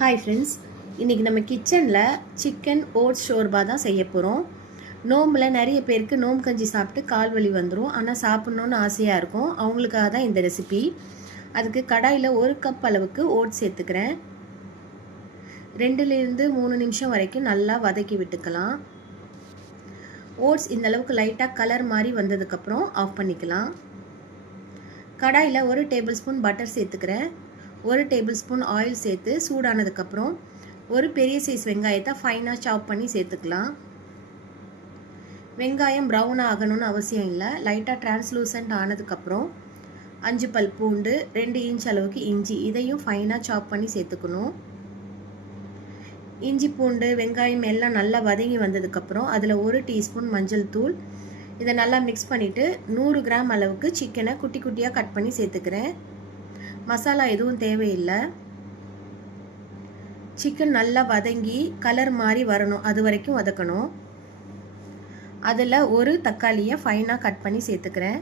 Hi friends, இன்றைக்கி நம்ம கிச்சனில் சிக்கன் ஓட்ஸ் ஷோர்பா தான் செய்ய போகிறோம். நோம்பில் நிறைய பேருக்கு நோம்பு கஞ்சி சாப்பிட்டு கால் வலி வந்துடும். ஆனால் சாப்பிட்ணுன்னு ஆசையாக இருக்கும். அவங்களுக்காக தான் இந்த ரெசிபி. அதுக்கு கடாயில் 1 கப் அளவுக்கு ஓட்ஸ் சேர்த்துக்கிறேன். 2லேருந்து 3 நிமிஷம் வரைக்கும் நல்லா வதக்கி விட்டுக்கலாம். ஓட்ஸ் இந்த அளவுக்கு லைட்டாக கலர் மாதிரி வந்ததுக்கப்புறம் ஆஃப் பண்ணிக்கலாம். கடாயில் 1 டேபிள் ஸ்பூன் பட்டர் சேர்த்துக்கிறேன். 1 டேபிள் ஸ்பூன் ஆயில் சேர்த்து சூடானதுக்கப்புறம் ஒரு பெரிய சைஸ் வெங்காயத்தை ஃபைனாக சாப் பண்ணி சேர்த்துக்கலாம். வெங்காயம் ப்ரௌன் ஆகணும்னு அவசியம் இல்லை. லைட்டாக டிரான்ஸ்லூசன்ட் ஆனதுக்கப்புறம் 5 பல் பூண்டு, 2 இன்ச் அளவுக்கு இஞ்சி, இதையும் ஃபைனாக சாப் பண்ணி சேர்த்துக்கணும். இஞ்சி பூண்டு வெங்காயம் எல்லாம் நல்லா வதங்கி வந்ததுக்கப்புறம் அதில் 1 டீஸ்பூன் மஞ்சள் தூள், இதை நல்லா மிக்ஸ் பண்ணிவிட்டு 100 கிராம் அளவுக்கு சிக்கனை குட்டி குட்டியாக கட் பண்ணி சேர்த்துக்கிறேன். மசாலா எதுவும் தேவையில்லை. சிக்கன் நல்லா வதங்கி கலர் மாதிரி வரணும், அது வரைக்கும் வதக்கணும். அதில் 1 தக்காளியை ஃபைனாக கட் பண்ணி சேர்த்துக்கிறேன்.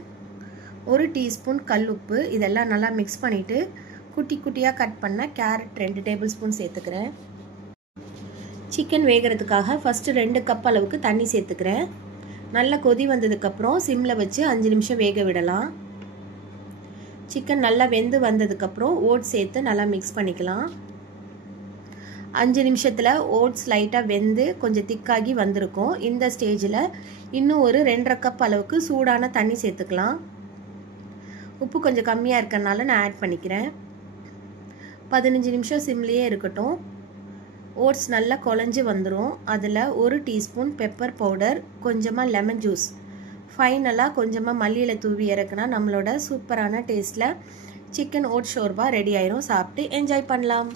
1 டீஸ்பூன் கல் உப்பு, இதெல்லாம் நல்லா மிக்ஸ் பண்ணிவிட்டு குட்டி குட்டியாக கட் பண்ண கேரட் 2 டேபிள் ஸ்பூன் சேர்த்துக்கிறேன். சிக்கன் வேகிறதுக்காக ஃபஸ்ட்டு 2 கப் அளவுக்கு தண்ணி சேர்த்துக்கிறேன். நல்லா கொதி வந்ததுக்கப்புறம் சிம்மில் வச்சு 5 நிமிஷம் வேக விடலாம். சிக்கன் நல்லா வெந்து வந்ததுக்கப்புறம் ஓட்ஸ் சேர்த்து நல்லா மிக்ஸ் பண்ணிக்கலாம். 5 நிமிஷத்தில் ஓட்ஸ் லைட்டாக வெந்து கொஞ்சம் திக்காகி வந்திருக்கும். இந்த ஸ்டேஜில் இன்னும் ஒரு 2.5 கப் அளவுக்கு சூடான தண்ணி சேர்த்துக்கலாம். உப்பு கொஞ்சம் கம்மியாக இருக்கறனால நான் ஆட் பண்ணிக்கிறேன். 15 நிமிஷம் சிம்லேயே இருக்கட்டும். ஓட்ஸ் நல்லா குழஞ்சி வந்துடும். அதில் 1 டீஸ்பூன் பெப்பர் பவுடர், கொஞ்சமாக லெமன் ஜூஸ், ஃபைனலாக கொஞ்சமாக மல்லியில் தூவி இறக்குனா நம்மளோட சூப்பரான டேஸ்ட்டில் சிக்கன் ஓட்ஸ் ஷோர்பா ரெடி ஆயிரும். சாப்பிட்டு என்ஜாய் பண்ணலாம்.